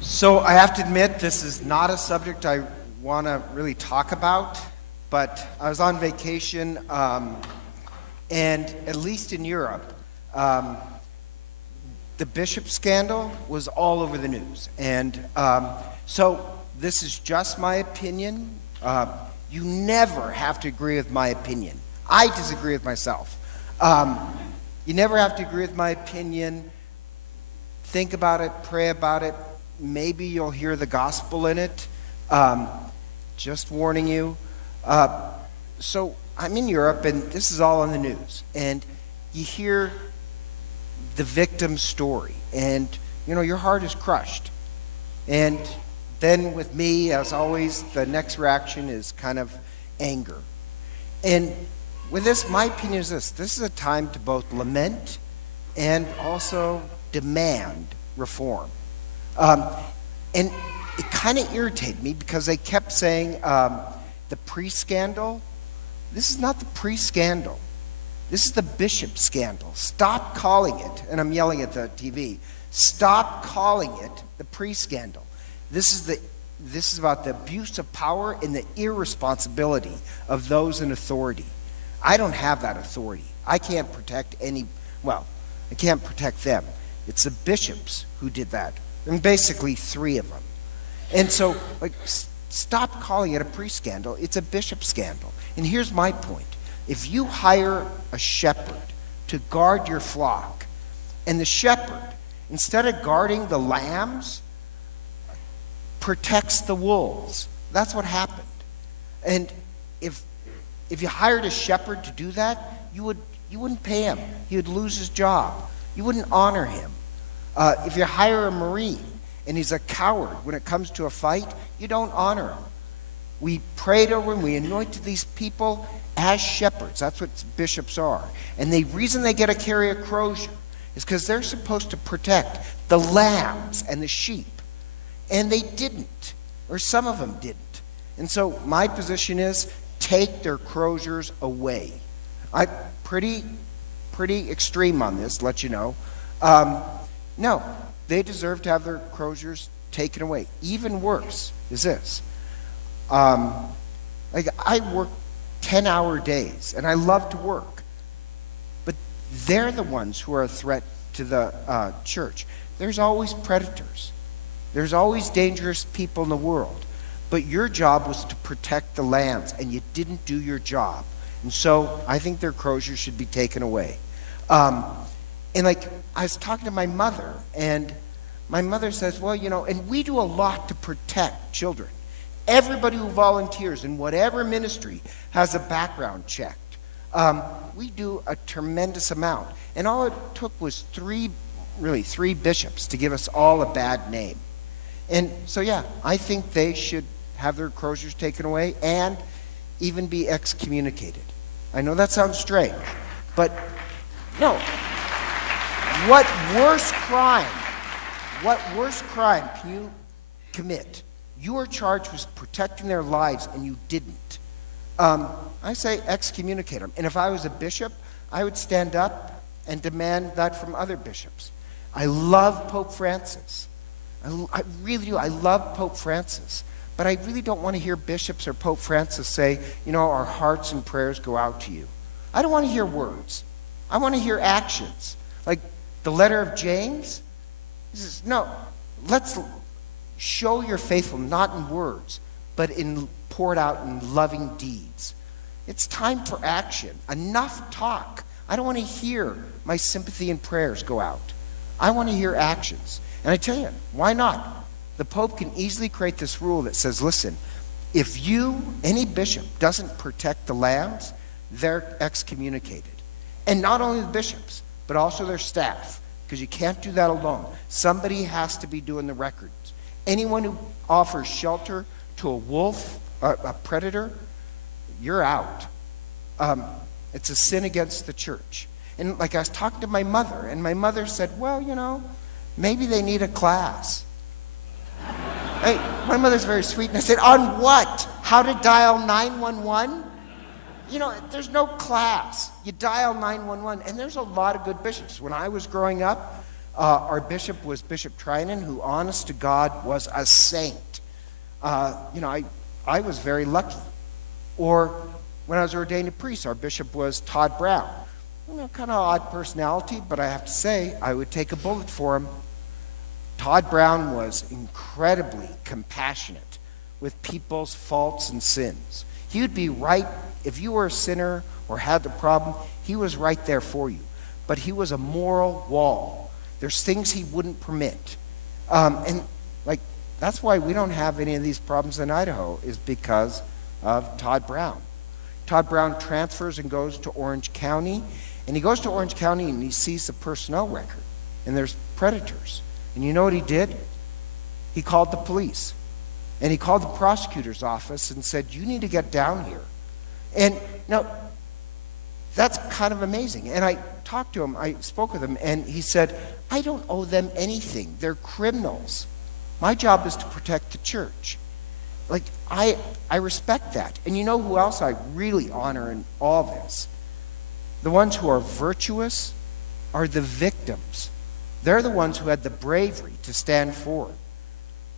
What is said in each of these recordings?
So I have to admit, this is not a subject I want to really talk about, but I was on vacation, and at least in Europe, um, the bishop scandal was all over the news. And so this is just my opinion. You never have to agree with my opinion. I disagree with myself. You never have to agree with my opinion. Think about it, pray about it. Maybe you'll hear the gospel in it. Just warning you. So I'm in Europe, and this is all on the news. And you hear the victim's story, and your heart is crushed. And then with me, as always, the next reaction is kind of anger. And with this, my opinion is this: this is a time to both lament and also demand reform. And it kind of irritated me because they kept saying the pre-scandal. This is not the pre-scandal. This is the bishop scandal. Stop calling it, and I'm yelling at the TV, stop calling it the pre-scandal. This is about the abuse of power and the irresponsibility of those in authority. I don't have that authority. I can't protect I can't protect them. It's the bishops who did that, and basically three of them. And so, stop calling it a pre-scandal. It's a bishop scandal. And here's my point. If you hire a shepherd to guard your flock, and the shepherd, instead of guarding the lambs, protects the wolves, that's what happened. And if you hired a shepherd to do that, you wouldn't pay him. He would lose his job. You wouldn't honor him. If you hire a Marine and he's a coward when it comes to a fight, you don't honor him. We prayed over him. We anointed these people as shepherds. That's what bishops are. And the reason they get to carry a crozier is because they're supposed to protect the lambs and the sheep. And they didn't, or some of them didn't. And so my position is, take their croziers away. I'm pretty extreme on this, let you know. No, they deserve to have their croziers taken away. Even worse is this. I work 10-hour days, and I love to work. But they're the ones who are a threat to the church. There's always predators. There's always dangerous people in the world. But your job was to protect the lambs, and you didn't do your job. And so I think their croziers should be taken away. And I was talking to my mother, and my mother says, and we do a lot to protect children. Everybody who volunteers in whatever ministry has a background checked. We do a tremendous amount. And all it took was three bishops to give us all a bad name. And so, I think they should have their croziers taken away and even be excommunicated. I know that sounds strange, but no. What worse crime can you commit? Your charge was protecting their lives, and you didn't. I say excommunicate them. And if I was a bishop, I would stand up and demand that from other bishops. I love Pope Francis. I really do. I love Pope Francis. But I really don't want to hear bishops or Pope Francis say, our hearts and prayers go out to you. I don't want to hear words. I want to hear actions. Like the letter of James. He says, no, let's show your faithful, not in words, but poured out in loving deeds. It's time for action. Enough talk. I don't want to hear my sympathy and prayers go out. I want to hear actions. And I tell you, why not? The Pope can easily create this rule that says, listen, if any bishop doesn't protect the lambs, they're excommunicated. And not only the bishops, but also their staff, because you can't do that alone. Somebody has to be doing the records. Anyone who offers shelter to a wolf, a predator, you're out. It's a sin against the church. And I was talking to my mother, and my mother said, maybe they need a class. Hey, my mother's very sweet, and I said, on what? How to dial 911? There's no class. You dial 911, and there's a lot of good bishops. When I was growing up, Our bishop was Bishop Trinan, who, honest to God, was a saint. I was very lucky. Or when I was ordained a priest, our bishop was Todd Brown. Kind of odd personality, but I have to say, I would take a bullet for him. Todd Brown was incredibly compassionate with people's faults and sins. He would be right, if you were a sinner or had the problem, he was right there for you. But he was a moral wall. There's things he wouldn't permit. That's why we don't have any of these problems in Idaho, is because of Todd Brown. Todd Brown transfers and goes to Orange County, and he goes to Orange County and he sees the personnel record, and there's predators. And you know what he did? He called the police, and he called the prosecutor's office and said, you need to get down here. And now, that's kind of amazing. And I talked to him, I spoke with him, and he said, I don't owe them anything. They're criminals. My job is to protect the church. I respect that. And you know who else I really honor in all this? The ones who are virtuous are the victims. They're the ones who had the bravery to stand forward.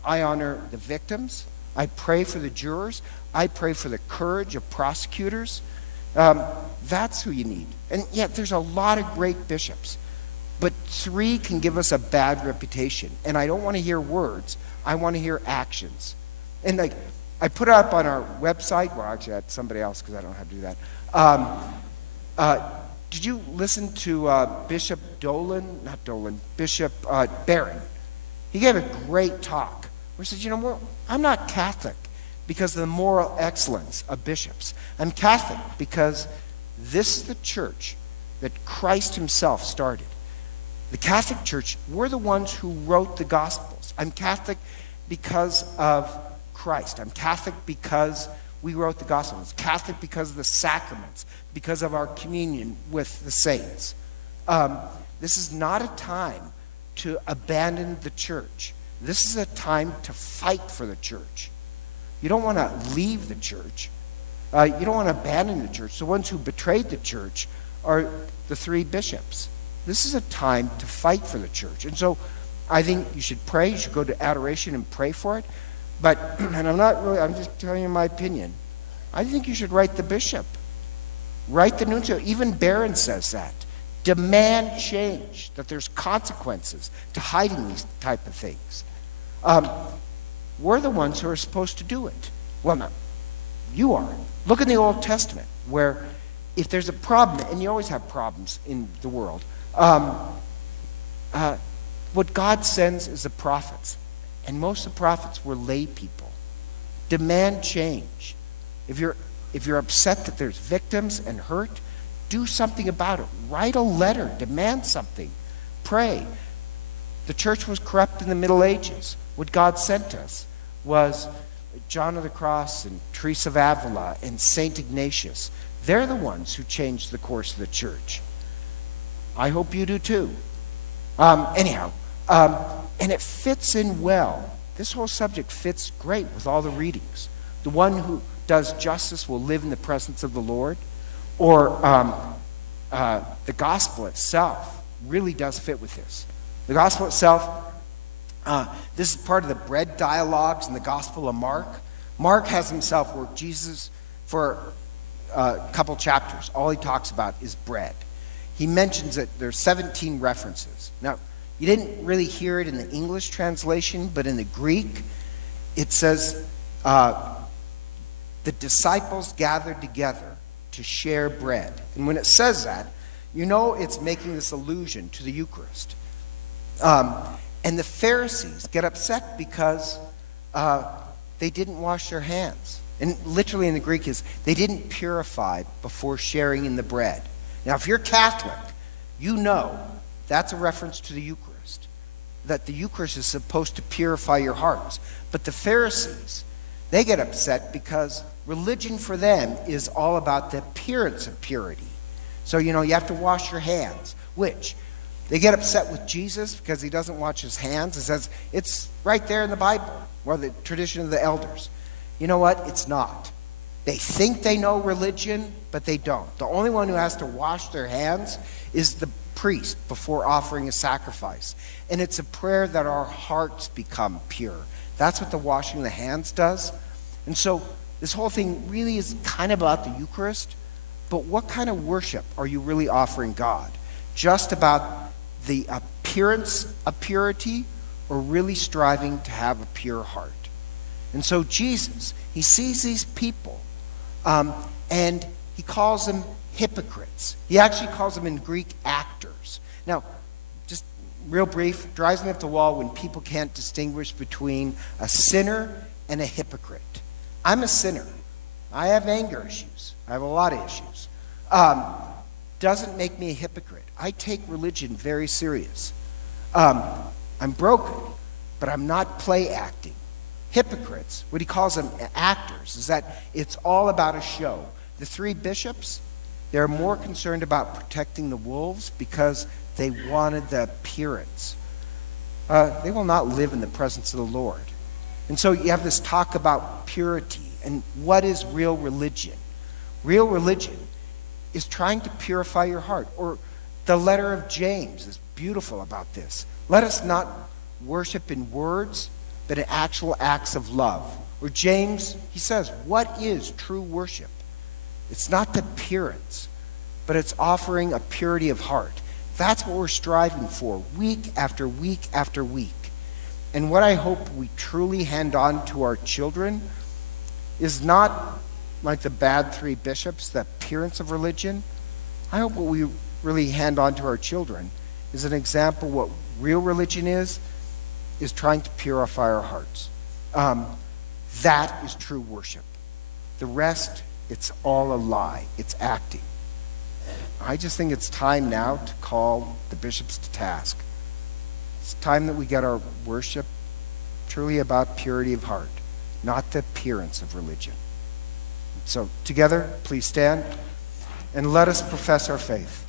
I honor the victims. I pray for the jurors. I pray for the courage of prosecutors. That's who you need. And yet there's a lot of great bishops. But 3 can give us a bad reputation. And I don't want to hear words. I want to hear actions. And I put it up on our website. Well, actually, I had somebody else because I don't know how to do that. Did you listen to Bishop Bishop Barron? He gave a great talk where he said, I'm not Catholic because of the moral excellence of bishops. I'm Catholic because this is the church that Christ himself started. The Catholic Church, we're the ones who wrote the Gospels. I'm Catholic because of Christ. I'm Catholic because we wrote the Gospels. Catholic because of the sacraments, because of our communion with the saints. This is not a time to abandon the church. This is a time to fight for the church. You don't want to leave the church. You don't want to abandon the church. The ones who betrayed the church are the 3 bishops. This is a time to fight for the church. And so I think you should pray. You should go to adoration and pray for it. But, and I'm just telling you my opinion. I think you should write the bishop. Write the nuncio. Even Barron says that. Demand change, that there's consequences to hiding these type of things. We're the ones who are supposed to do it. Well, no, you are. Look in the Old Testament, where if there's a problem, and you always have problems in the world, what God sends is the prophets. And most of the prophets were lay people. Demand change. If you're upset that there's victims and hurt, do something about it. Write a letter. Demand something. Pray. The church was corrupt in the Middle Ages. What God sent us was John of the Cross and Teresa of Avila and St. Ignatius. They're the ones who changed the course of the church. I hope you do too. And it fits in well. This whole subject fits great with all the readings. The one who does justice will live in the presence of the Lord. Or the gospel itself really does fit with this. The gospel itself, this is part of the bread dialogues in the Gospel of Mark. Mark has himself worked Jesus for a couple chapters. All he talks about is bread. He mentions that there's 17 references. Now, you didn't really hear it in the English translation, but in the Greek, it says, the disciples gathered together to share bread. And when it says that, you know it's making this allusion to the Eucharist. And the Pharisees get upset because they didn't wash their hands. And literally in the Greek is, they didn't purify before sharing in the bread. Now, if you're Catholic, you know that's a reference to the Eucharist, that the Eucharist is supposed to purify your hearts. But the Pharisees, they get upset because religion for them is all about the appearance of purity. So, you have to wash your hands, which they get upset with Jesus because he doesn't wash his hands. It says it's right there in the Bible, or the tradition of the elders. You know what? It's not. They think they know religion, but they don't. The only one who has to wash their hands is the priest before offering a sacrifice. And it's a prayer that our hearts become pure. That's what the washing of the hands does. And so this whole thing really is kind of about the Eucharist, but what kind of worship are you really offering God? Just about the appearance of purity, or really striving to have a pure heart? And so Jesus, he sees these people, and he calls them hypocrites. He actually calls them in Greek actors. Now, just real brief, drives me up the wall when people can't distinguish between a sinner and a hypocrite. I'm a sinner. I have anger issues. I have a lot of issues. Doesn't make me a hypocrite. I take religion very serious. I'm broken, but I'm not play acting. Hypocrites, what he calls them actors, is that it's all about a show. The three bishops, they're more concerned about protecting the wolves because they wanted the appearance. They will not live in the presence of the Lord. And so you have this talk about purity and what is real religion. Real religion is trying to purify your heart. Or the letter of James is beautiful about this. Let us not worship in words, but in actual acts of love. Or James, he says, what is true worship? It's not the appearance, but it's offering a purity of heart. That's what we're striving for week after week after week. And what I hope we truly hand on to our children is not like the bad three bishops, the appearance of religion. I hope what we really hand on to our children is an example of what real religion is trying to purify our hearts. That is true worship. The rest, it's all a lie. It's acting. I just think it's time now to call the bishops to task. It's time that we get our worship truly about purity of heart, not the appearance of religion. So together, please stand and let us profess our faith.